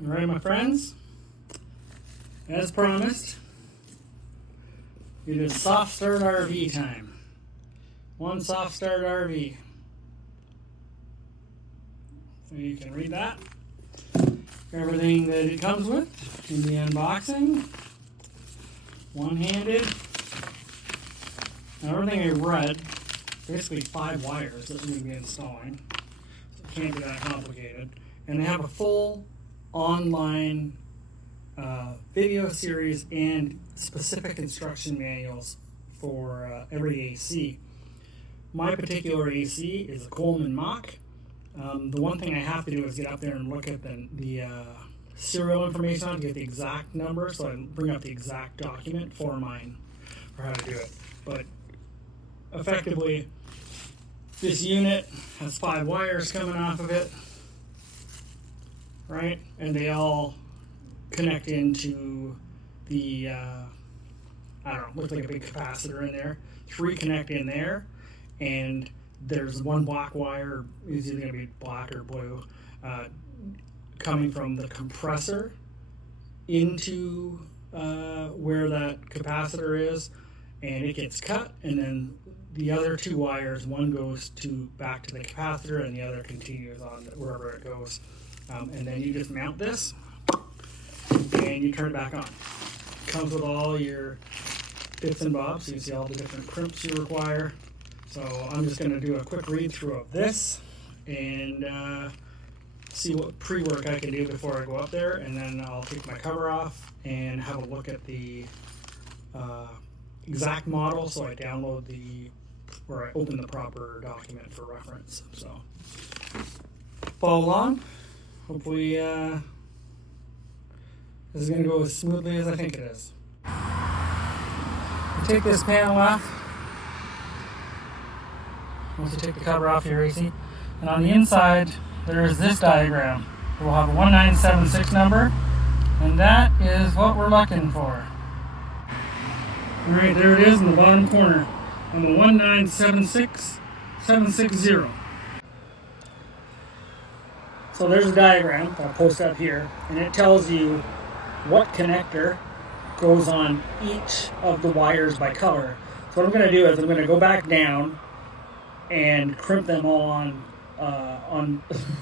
All right, my friends, as promised, it is SoftStartRV time. One SoftStartRV. So you can read that. Everything that it comes with in the unboxing. One-handed. Now, everything I read, basically 5 wires that we're going to be installing. So it can't be that complicated. And they have a full online video series and specific instruction manuals for every AC. My particular AC is a Coleman Mach A. The one thing I have to do is get up there and look at the serial information on to get the exact number, so I bring up the exact document for mine for how to do it. But effectively, this unit has 5 wires coming off of it, right? And they all connect into the, I don't know, looks like a big capacitor in there. 3 connect in there, and there's one black wire, it's either going to be black or blue, coming from the compressor into where that capacitor is, and it gets cut, and then the other 2 wires, one goes back to the capacitor and the other continues on wherever it goes. And then you just mount this and you turn it back on. Comes with all your bits and bobs, so you see all the different crimps you require. So I'm just going to do a quick read through of this and see what pre-work I can do before I go up there, and then I'll take my cover off and have a look at the exact model, so I download I open the proper document for reference. So follow along. Hopefully this is going to go as smoothly as I think it is. You take this panel off. Once you take the cover off your AC, and on the inside there is this diagram. It will have a 1976 number, and that is what we're looking for. Alright, there it is in the bottom corner on the 1976760. So there's a diagram I'll post up here, and it tells you what connector goes on each of the wires by color. So what I'm going to do is I'm going to go back down and crimp them all on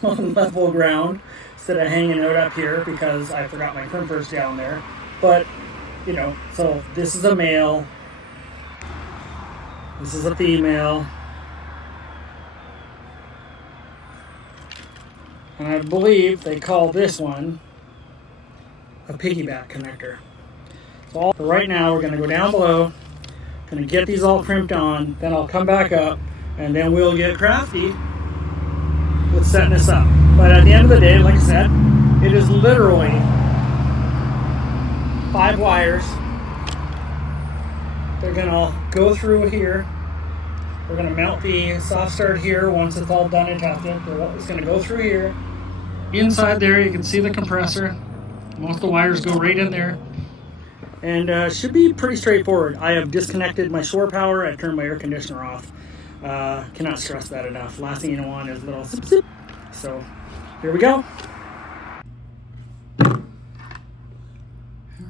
level ground instead of hanging out up here because I forgot my crimpers down there. But, you know, so this is a male, this is a female, and I believe they call this one a piggyback connector. So right now we're going to go down below, going to get these all crimped on, then I'll come back up, and then we'll get crafty with setting this up. But at the end of the day, like I said, it is literally 5 wires. They're going to go through here. We're going to mount the soft start here once it's all done and tested. It's going to go through here. Inside there, you can see the compressor. Most of the wires go right in there. And should be pretty straightforward. I have disconnected my shore power. I turned my air conditioner off. Cannot stress that enough. Last thing you want is little zip zip. So here we go. All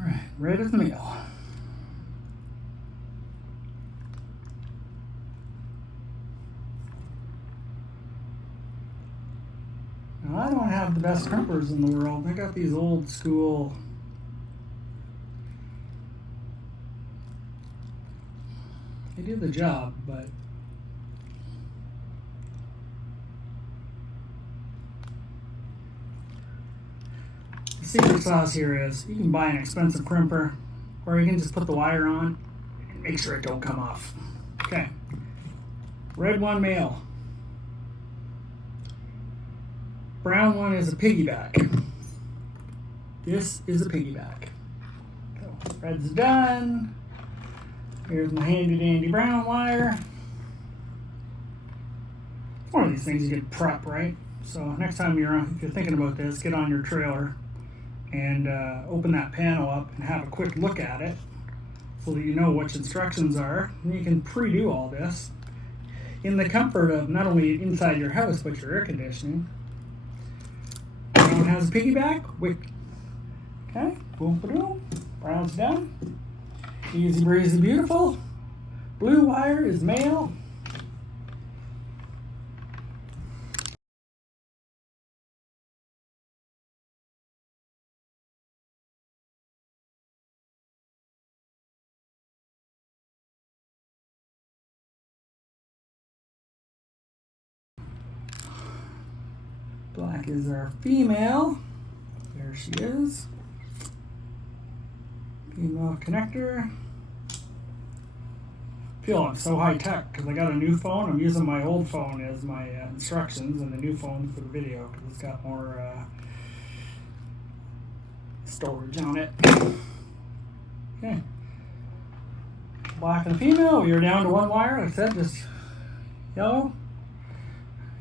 right, right at the meal. Now, I don't have the best crimpers in the world. I got these old school they do the job, but the secret sauce here is you can buy an expensive crimper, or you can just put the wire on and make sure it don't come off. Okay, red one male, brown one is a piggyback. This is a piggyback. So red's done. Here's my handy dandy brown wire. It's one of these things you can prep, right? So next time if you're thinking about this, get on your trailer and open that panel up and have a quick look at it so that you know which instructions are. And you can pre-do all this in the comfort of not only inside your house, but your air conditioning. One has a piggyback, Okay, boom, boom. Brown's done. Easy breezy, beautiful. Blue wire is male. Black is our female. There she is. Female connector. Feeling so high tech because I got a new phone. I'm using my old phone as my instructions and the new phone for the video because it's got more storage on it. Okay. Black and female. You're down to one wire. Like I said, just yellow.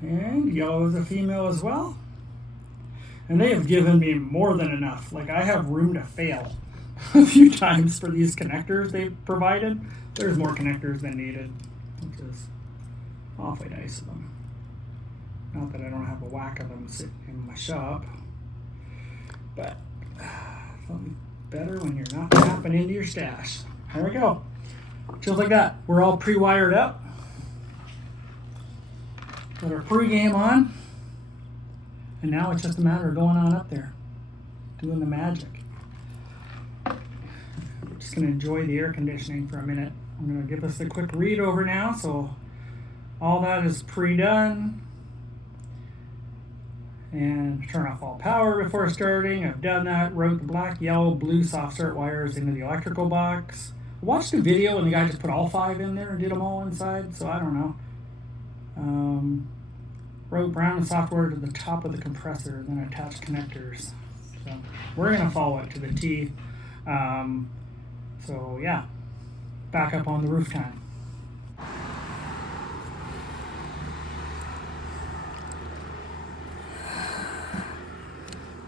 And yellow is a female as well. And they have given me more than enough. Like I have room to fail a few times for these connectors they've provided. There's more connectors than needed, which is awfully nice of them. Not that I don't have a whack of them sitting in my shop, but something better when you're not tapping into your stash. There we go. Just like that. We're all pre-wired up. Got our pre-game on. And now it's just a matter of going on up there, doing the magic. I'm just going to enjoy the air conditioning for a minute. I'm going to give us a quick read over now. So all that is pre-done. And turn off all power before starting. I've done that. Wrote the black, yellow, blue soft start wires into the electrical box. I watched a video and the guy just put all 5 in there and did them all inside. So I don't know. Wrote brown software to the top of the compressor and then attached connectors. So we're going to follow it to the T. So yeah, back up on the roof time.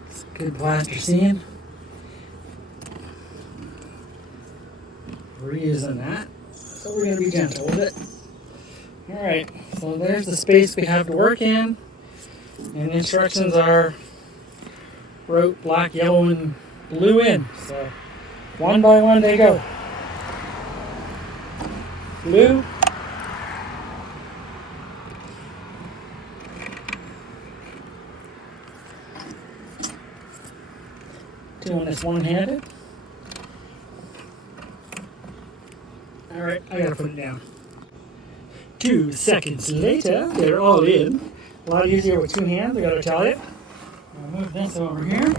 It's a good plasticine. Reusing that. So we're going to be gentle with it. Alright, so there's the space we have to work in, and the instructions are wrote black, yellow, and blue in. So one by one they go. Blue. Doing this one-handed. Alright, I gotta put it down. 2 seconds later, they're all in. A lot easier with 2 hands, I gotta tell you. I'll move this over here.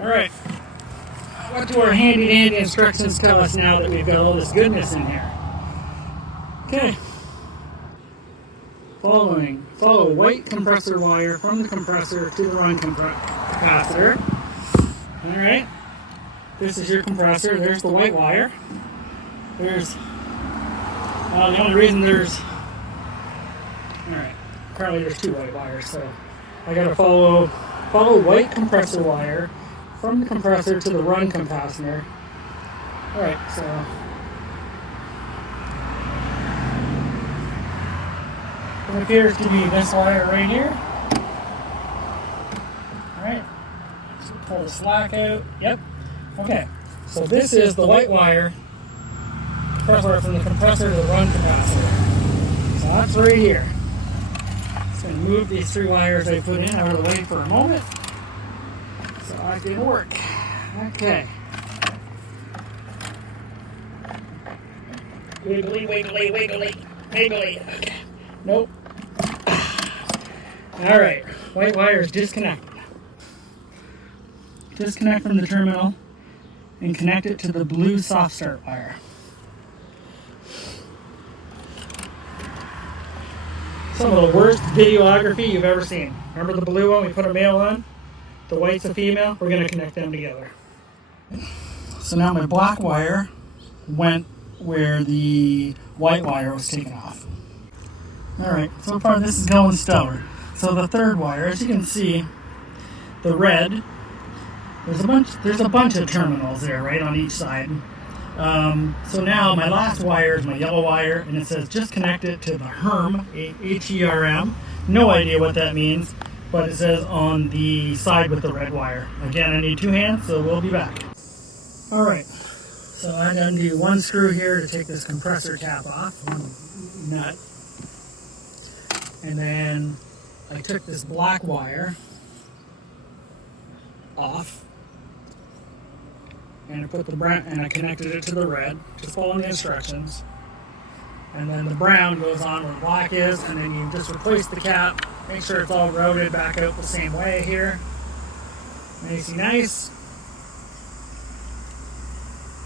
Alright. What do our handy dandy instructions tell us now that we've got all this goodness in here? Okay. Follow white compressor wire from the compressor to the run capacitor. Alright. This is your compressor. There's the white wire. There's the only reason there's, alright, apparently there's 2 white wires, so I gotta follow white compressor wire from the compressor to the run capacitor. Alright, so it appears to be this wire right here. Alright, so pull the slack out. Yep, okay, so this is the white wire from the compressor to the run capacitor. So that's right here. Just going to move these 3 wires I put in out of the way for a moment so I can work. Okay. Wiggly, wiggly, wiggly, wiggly. Okay. Nope. Alright. White wire is disconnected. Disconnect from the terminal and connect it to the blue soft start wire. Some of the worst videography you've ever seen. Remember the blue one we put a male on? The white's a female. We're going to connect them together. So now my black wire went where the white wire was taken off. Alright, so far this is going stellar. So the third wire, as you can see, the red, there's a bunch of terminals there, right, on each side. So now my last wire is my yellow wire, and it says just connect it to the HERM, H-E-R-M. No idea what that means. but it says on the side with the red wire. Again, I need 2 hands, so we'll be back. All right, so I undo 1 screw here to take this compressor cap off, 1 nut, and then I took this black wire off, and I put the brown, and I connected it to the red, just following the instructions. And then the brown goes on where the black is, and then you just replace the cap, make sure it's all routed back out the same way here. Nice.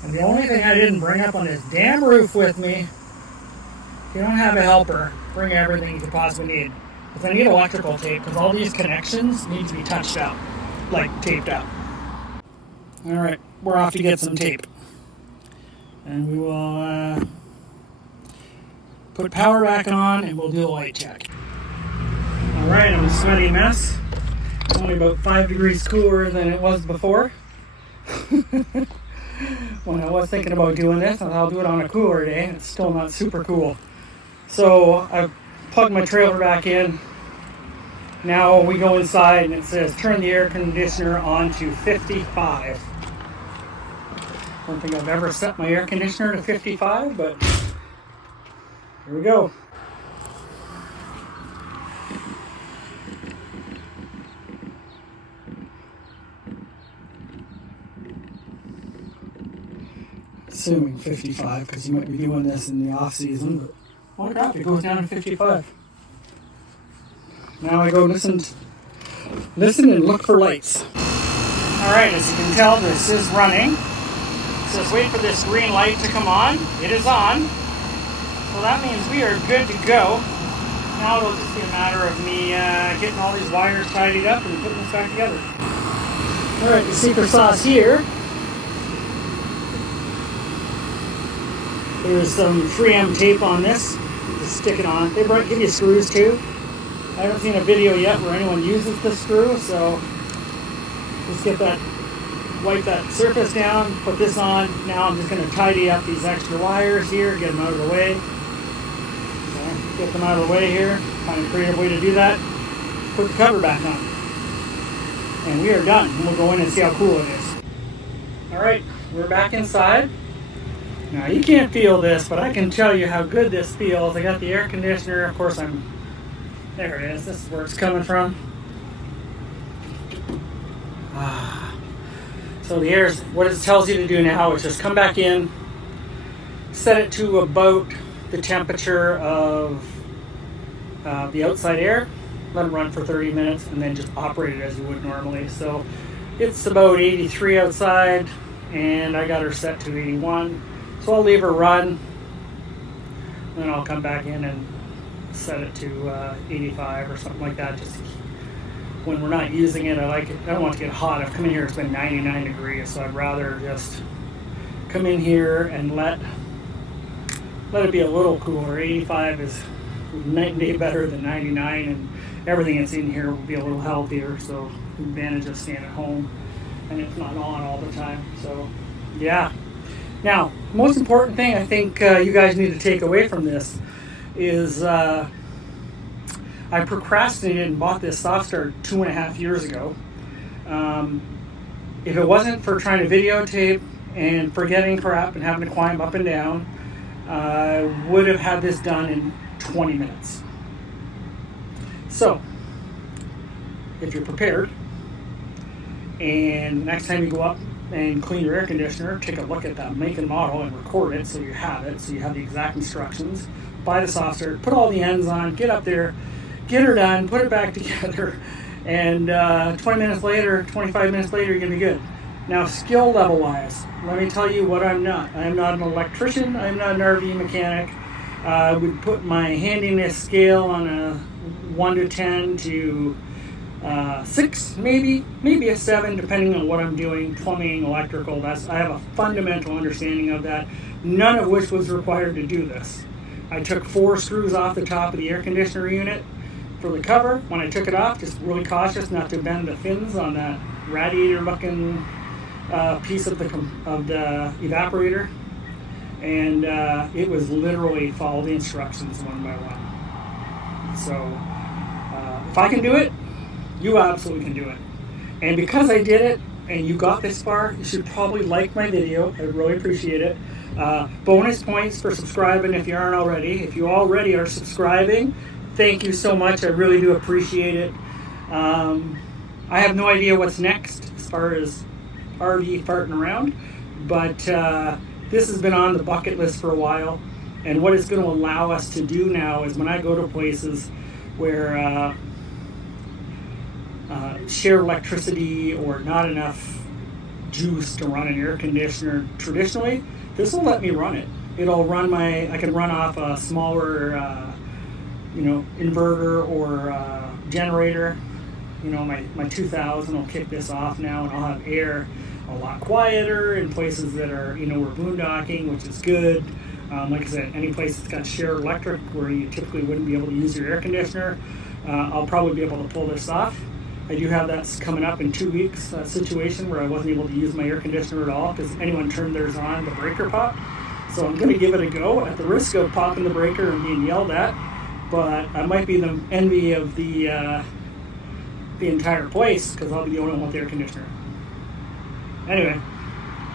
And the only thing I didn't bring up on this damn roof with me, if you don't have a helper, bring everything you could possibly need. Because I need electrical tape, because all these connections need to be touched up, like taped up. Alright, we're off to get some tape. And we will put power back on, and we'll do a light check. Alright, I'm a sweaty mess. It's only about 5 degrees cooler than it was before. When I was thinking about doing this, and I'll do it on a cooler day, it's still not super cool. So I've plugged my trailer back in. Now we go inside, and it says turn the air conditioner on to 55. I don't think I've ever set my air conditioner to 55, but here we go. Assuming 55, because you might be doing this in the off season, but oh crap, it goes down to 55. Now I go listen and look for lights. Alright, as you can tell, this is running. It says wait for this green light to come on. It is on. So that means we are good to go. Now it'll just be a matter of me getting all these wires tidied up and putting this back together. Alright, the secret sauce here. There's some 3M tape on this. Just stick it on. They give you screws too. I haven't seen a video yet where anyone uses this screw, so let's get that, wipe that surface down, put this on. Now I'm just going to tidy up these extra wires here, get them out of the way. So get them out of the way here. Find a creative way to do that. Put the cover back on. And we are done. And we'll go in and see how cool it is. Alright, we're back inside. Now you can't feel this, but I can tell you how good this feels. I got the air conditioner. Of course, there it is. This is where it's coming from. So the air, what it tells you to do now is just come back in, set it to about the temperature of the outside air, let it run for 30 minutes, and then just operate it as you would normally. So it's about 83 outside, and I got her set to 81. So I'll leave her run, then I'll come back in and set it to 85 or something like that. Just when we're not using it, I don't want it to get hot. I've come in here, it's been 99 degrees, so I'd rather just come in here and let it be a little cooler. 85 is night and day better than 99, and everything that's in here will be a little healthier, so the advantage of staying at home and it's not on all the time. So yeah. Now, most important thing I think you guys need to take away from this is I procrastinated and bought this SoftStart 2.5 years ago. If it wasn't for trying to videotape and forgetting crap and having to climb up and down, I would have had this done in 20 minutes. So, if you're prepared, and next time you go up and clean your air conditioner, take a look at that make and model and record it so you have it, so you have the exact instructions. Buy the SoftStart, put all the ends on, get up there, get her done, put it back together, and 20 minutes later, 25 minutes later, you're going to be good. Now, skill level wise, let me tell you what I'm not. I'm not an electrician, I'm not an RV mechanic. I would put my handiness scale on a 1 to 10 to 6, maybe a 7, depending on what I'm doing, plumbing, electrical. I have a fundamental understanding of that, none of which was required to do this. I took 4 screws off the top of the air conditioner unit for the cover. When I took it off, just really cautious not to bend the fins on that radiator-looking piece of the evaporator. And it was literally follow the instructions one by one. So if I can do it, You absolutely can do it. And because I did it, and you got this far, you should probably like my video. I really appreciate it. Bonus points for subscribing if you aren't already. If you already are subscribing, thank you so much. I really do appreciate it. I have no idea what's next as far as RV farting around, but this has been on the bucket list for a while. And what it's going to allow us to do now is when I go to places where share electricity or not enough juice to run an air conditioner traditionally, this will let me run it. It'll run I can run off a smaller, inverter or generator. My 2000 will kick this off now, and I'll have air a lot quieter in places that are, we're boondocking, which is good. Like I said, any place that's got shared electric where you typically wouldn't be able to use your air conditioner, I'll probably be able to pull this off. I do have that coming up in 2 weeks, a situation where I wasn't able to use my air conditioner at all because anyone turned theirs on, the breaker popped. So I'm going to give it a go at the risk of popping the breaker and being yelled at, but I might be the envy of the entire place because I'll be the only one with the air conditioner. Anyway,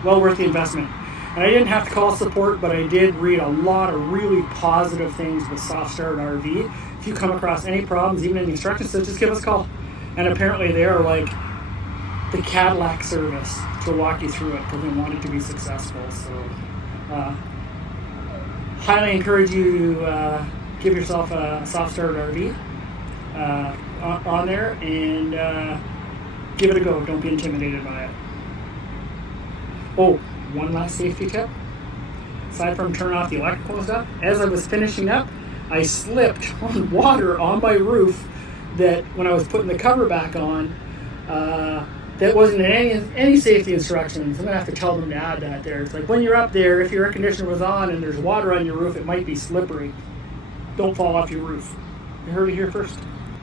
well worth the investment. And I didn't have to call support, but I did read a lot of really positive things with SoftStartRV. If you come across any problems, even in the instructions, so just give us a call. And apparently they are like the Cadillac service to walk you through it because they want it to be successful. So highly encourage you to give yourself a SoftStartRV on there and give it a go. Don't be intimidated by it. Oh, one last safety tip. Aside from turn off the electrical and stuff, as I was finishing up, I slipped on water on my roof that when I was putting the cover back on, that wasn't in any safety instructions. I'm going to have to tell them to add that there. It's like when you're up there, if your air conditioner was on and there's water on your roof, it might be slippery. Don't fall off your roof. You heard it here first.